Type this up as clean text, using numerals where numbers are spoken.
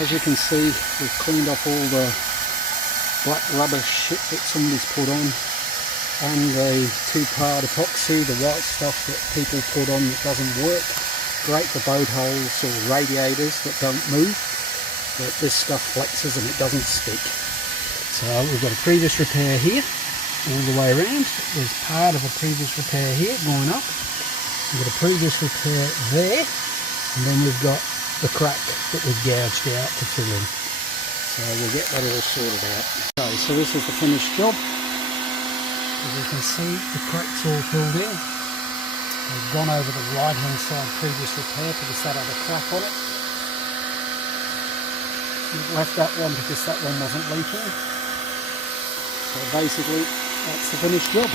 as you can see, we've cleaned off all the black rubber shit that somebody's put on, and the two-part epoxy, the white stuff that people put on that doesn't work. Great for boat hulls or radiators that don't move, but this stuff flexes and it doesn't stick. So we've got a previous repair here all the way around. There's part of a previous repair here going up. We've got a previous repair there, and then we've got the crack that was gouged out to fill in. So we'll get that all sorted out. Okay, so this is the finished job. As you can see, the crack's all filled in. We've gone over the right hand side previous repair because that had a crack on it. We've left that one because that one wasn't leaking. So basically, that's the finished job.